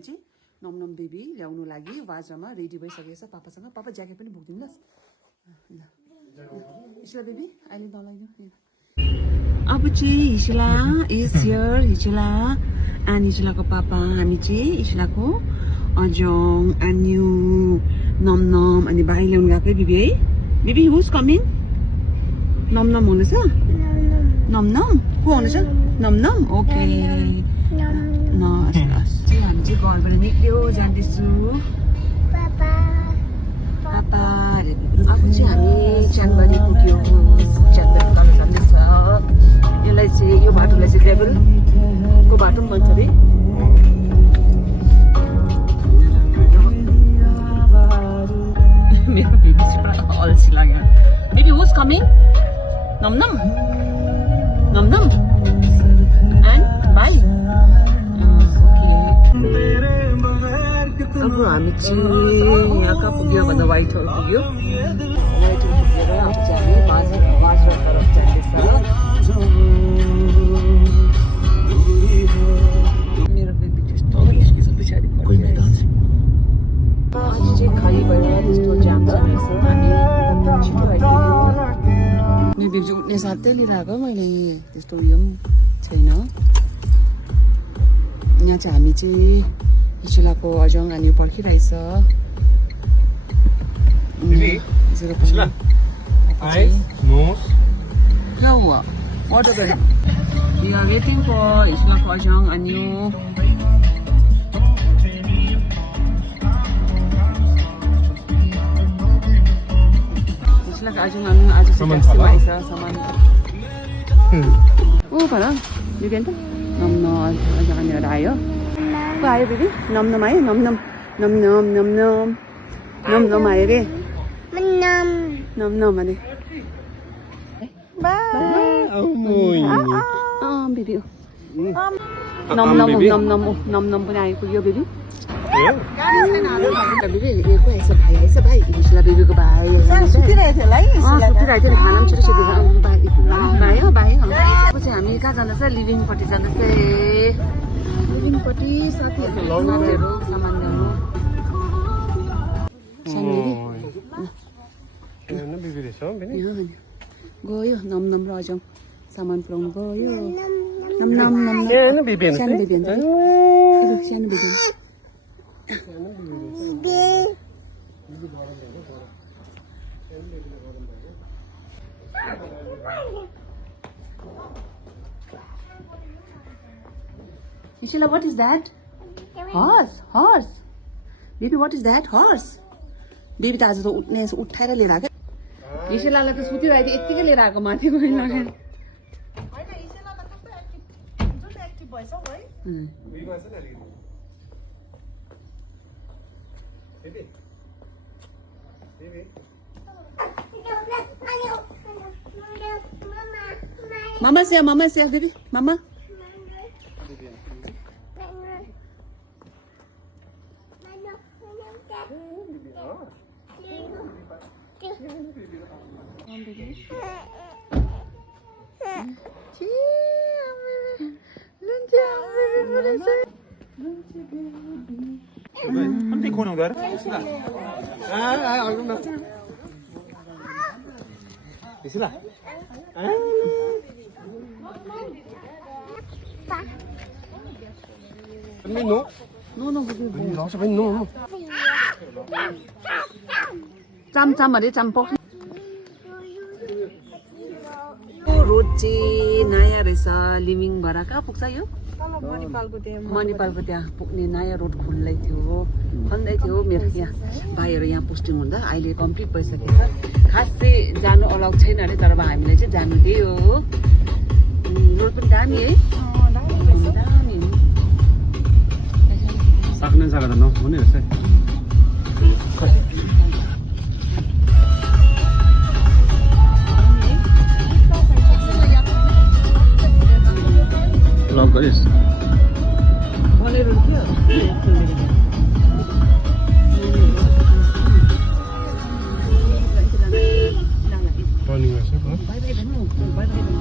हामी चाहिँ नमनम बेबी ल्याउनु लागि वाजमा रेडी भइसकेको छ पापासँग पापा ज्याकेट पनि बोकिदिनुहोस् ल इस्ला बेबी अहिले नलाइदिनु अब चाहिँ Hijla is here Hijla and हिजलाको पापा हामी चाहिँ हिजलाको अजङ एन्यु नमनम अनि भाइ ल्याउनु गएको बेबी है बेबी हुज कमिङ नमनम हुनेछ नमनम को हुनेछ नमनम ओके न हामी चाहिँ घरबाट निक्ल्यो जाँदैछु पापा अब चाहिँ हामी च्यानबारी पुग्यो च्यानबारी तल जाँदैछ यसलाई चाहिँ यो बाटोलाई चाहिँ ग्रेभलको बाटो पनि भन्छ अरे मेरो बेबी चाहिँ पुरा अल्छी लाग्यो बेबी हुज कमिङ नमनम नमनम एन्ड बाई अब हामी चाहिँ यहाँ कहाँ पुग्यो भन्दा व्हाइट हल पुग्यो व्हाइट हल पुगेर अब चाहिँ हामी बाजरा तरफ जाँदैछ मेरो बेबी त्यस्तो निस्किन्छ पछाडि अहिले चाहिँ खाली भएर त्यस्तो जाम छ रहेछ हामी छिटो आइपुग्यो मेरो बेबी चाहिँ उठ्ने साथै लिएर आएको मैले त्यस्तो उयो पनि छैन यहाँ चाहिँ हामी चाहिँ हिजोलाको अजङ अनि पर्खिरहेछ अर्डर गरे वी आर वेटिङ फर हिजोलाको अजङ अनि हिजोलाको अजङ अनि आज ट्याक्सीमा आइछ सामान ऊ भन बिबिन त नम्न अजङ अनि आयो को आयो बेबी नमनम आयो नमनम नमनम नमनम नमनम आयो रे नमनम अरे बेबी नमनम नमनम नमनम पनि आइपुग्यो बेबी बेबी को आएछ भाइ आएछ भाइ हिजोला बेबीको भाइ सुतिरहेको थियो खाना पनि छिटो छिटो भाइ हो भाइ चाहिँ हामी कहाँ जाँदैछ लिभिङपट्टि जाँदैछ लिभिङपट्टि साथीहरू सामान ल्याउनु गयो नमनम र अजङ सामान पुऱ्याउनु गयो नमनम सानो बेबी सानो baby Ishila, what is that? Horse. Baby, what is that? Horse. Baby त आज त उठाएर लिएर आएको इसेलालाई त सुतिरहेको थियो यत्तिकै लिएर आएको माथि मैले लगेर Mama say baby mama Không thích con nào đấy. Đi xí lại. Bánh nổ. No, baby. Nó sẽ bánh nổ. 짬 अरे 짬뽕 रोड चाहिँ नयाँ रहेछ लिभिङबाट कहाँ पुग्छ यो मणिपालको त्यहाँ पुग्ने नयाँ रोड खुल्दै थियो खन्दै थियो मेरो यहाँ भाइहरू यहाँ पोस्टिङ हुँदा अहिले कम्प्लिट भइसकेको छ खास चाहिँ जानु अलाउ छैन अरे तर हामीलाई चाहिँ जानु दियो रोड पनि दामी है दामी सक्ने जग्गा त नहुने रहेछ लक गरिस् भनेर थियो टर्निङ रहेछ बाइ बाइ भन्नु बाइ बाइ भन्नु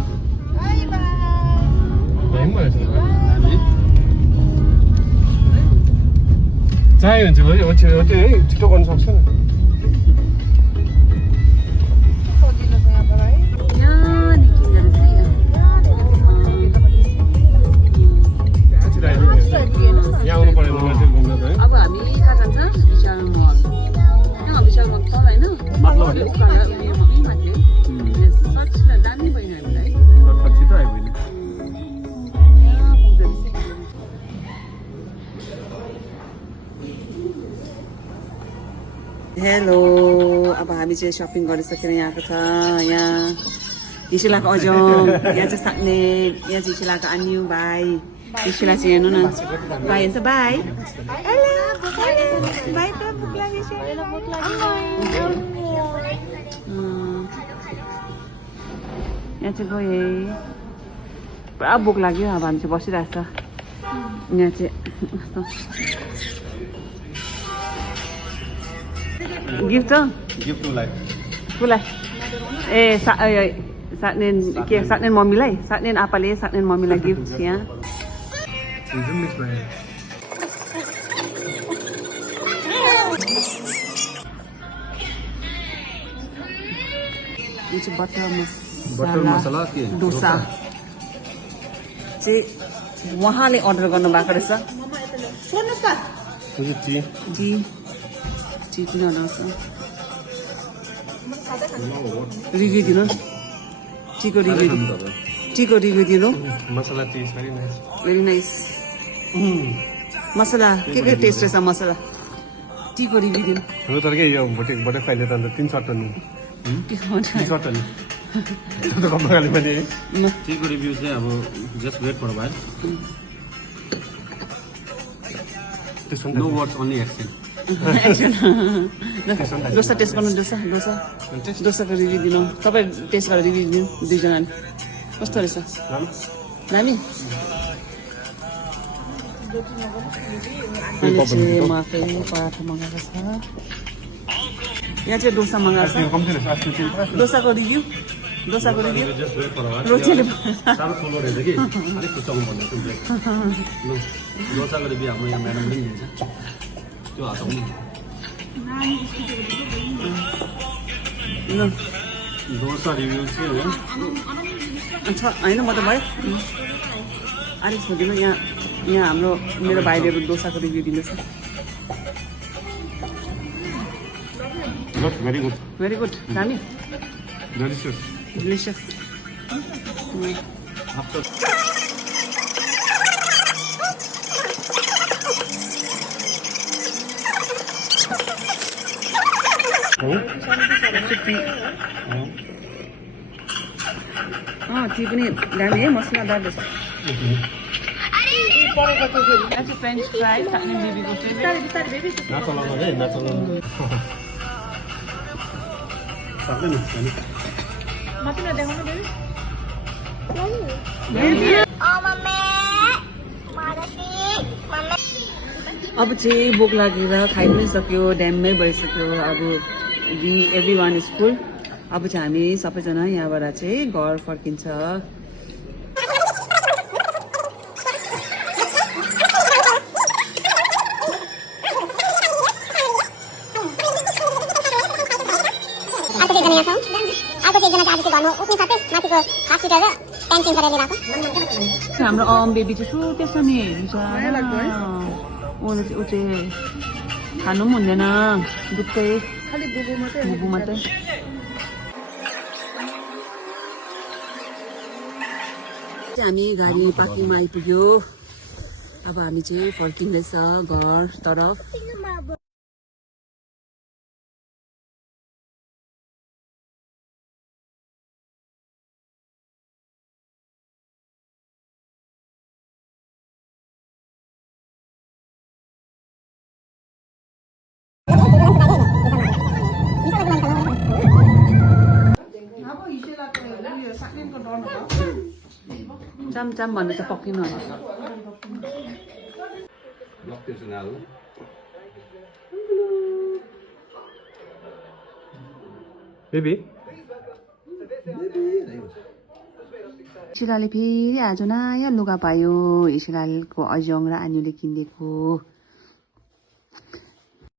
चाहियो भने चाहिँ भयो त्यो है छिटो गर्न सक्छ नि सजिलो छ यहाँबाट है यहाँ निक्लिँदो रहेछ यहाँ आउनु पऱ्यो घुम्न त है अब हामी कहाँ जान्छ विशाल मल यहाँ विशाल मल छ होइन मतलब दामी भयो हामीलाई छिटो आइपुग्यो हेलो अब हामी चाहिँ सपिङ गरिसकेर यहाँको छ यहाँ हिसिलाको अजङ यहाँ चाहिँ सक्ने यहाँ चाहिँ हिसिलाको अन्यु भाइ हिसिला चाहिँ हेर्नु न भाइ हेर्छ बाई बाई त भोक लाग्यो यहाँ चाहिँ गए पुरा भोक लाग्यो अब हामी चाहिँ बसिरहेको छ यहाँ चाहिँ गिफ्ट गिफ्ट टुलाई कसलाई ए साट्नेन के साट्नेन मम्मीलाई साट्नेन आपाले साट्नेन मम्मीलाई गिफ्ट यहाँ यो चाहिँ बटर मसला डोसा चाहिँ उहाँले अर्डर गर्नु भएको रहेछ जी ची किन बनाउँछ रिभ्यू दिनु टीको रिभ्यू दिनु मसला टेस्ट भेरी नाइस मसला के टेस्ट रहेछ मसला टीको रिभ्यू दिनु हो तर के यो बटे फाइले त अन्त 3 सट्टा नि 3 सट्टा नि त्यो त कम्पनी पनि टीको रिभ्यू चाहिँ अब जस्ट वेट फर भाइ no words only action dosa taste गर्नु डोसाको रिभ्यू दिनु तपाईँ टेस्ट गरेर रिभ्यू दिनु दुईजनाले कस्तो रहेछ दामी अहिले चाहिँ म फेरि पराठा मगाएको छ यहाँ चाहिँ डोसा मगाएको छ डोसाको रिभ्यू रोचेले साह्रो ठुलो रहेछ कि अलिक खुट्टाउनु पर्ने डोसाको रिभ्यू हाम्रो यहाँ म्याडम पनि दिन्छ त्यो हटाउनु डोसा रिभ्यू चाहिँ होइन म त भयो अलिक छोडिदिनु यहाँ हाम्रो मेरो भाइले डोसाको रिभ्यू दिँदैछ भेरी गुड दामी डिलिसियस टी पनि दामी है मसलादार रहेछ फ्रेन्च फ्राई सक्ने बेबीको अब चाहिँ भोक लागेर खाइ पनि सक्यो ड्याममै भइसक्यो अब एभ्री वान इज फुल अब चाहिँ हामी सबैजना यहाँबाट चाहिँ घर फर्किन्छ हाम्रो बेबी चाहिँ सुतेछ नि ऊ चाहिँ खानु पनि हुँदैन दुधकै खालि बुबु मात्रै हामी गाडी पार्किङमा आइपुग्यो अब हामी चाहिँ फर्किँदैछ घर तरफ चाम भन्नु चाहिँ पक्किनु होला शिलाले फेरि आज नयाँ लुगा पायो शिलाको अजङ र आन्युले किनिदिएको